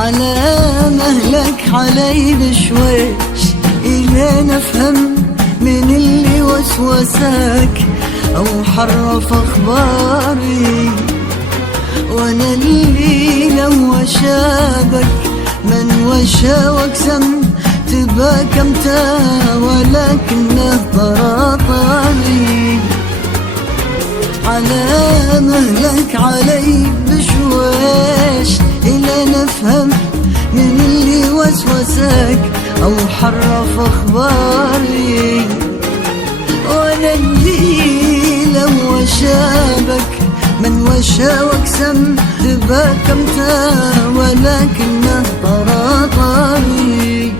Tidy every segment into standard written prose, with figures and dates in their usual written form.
على مهلك علي بشويش إلين أفهم من اللي وسوسك أو حرف أخباري، وأنا اللي لو وشابك من وشى واقسم تباك امتى ولكنه طراطري. على مهلك علي بشويش إلين أفهم من اللي وسوسك أو حرف أخباري، وأنا اللي لو وشابك من وشى واقسم تباك امتى ولكنه طراطري.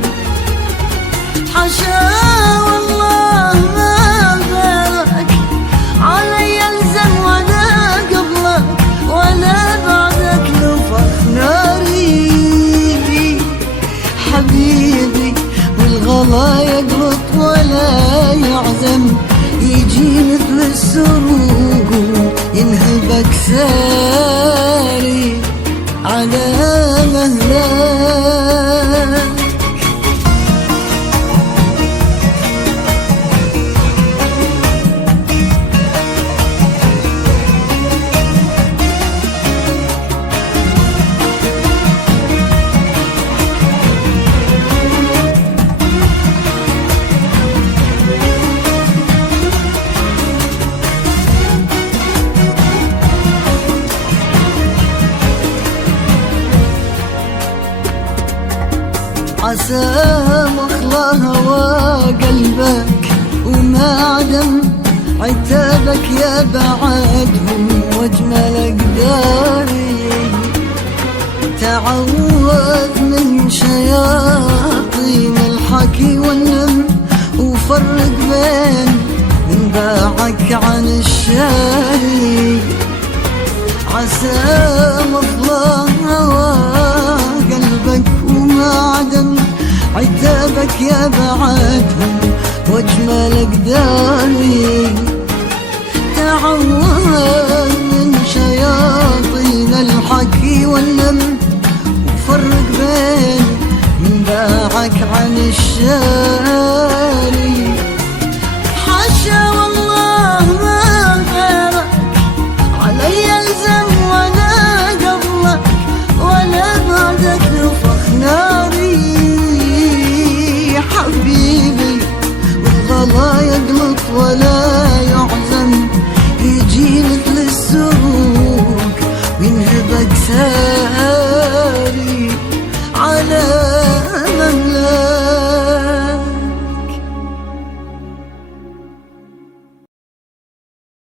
حشا والله ما بالك علي الزم ولا قبلك ولا بعدك نفخ ناري. حبيبي والغلا يقرط ولا يعزم، يجي مثل السروق ينهبك ساري على مهلك. عسى مخلى هوى قلبك وما عدم عتابك يا بعدهم واجمل اقداري. تعوذ من شياطين الحكي والنم وفرق بين من باعك عن الشاري. عسى مخلى هوى قلبك وما عدم عتابك يا بعدهم واجمل اقداري. تعوذ من شياطين الحكي والنم وفرق بين من باعك عن الشاري. حاشا والله ما غيرك علي الزم ولا قبلك ولا بعدك نفخ ناري. حبيبي والغلا يقلط ولا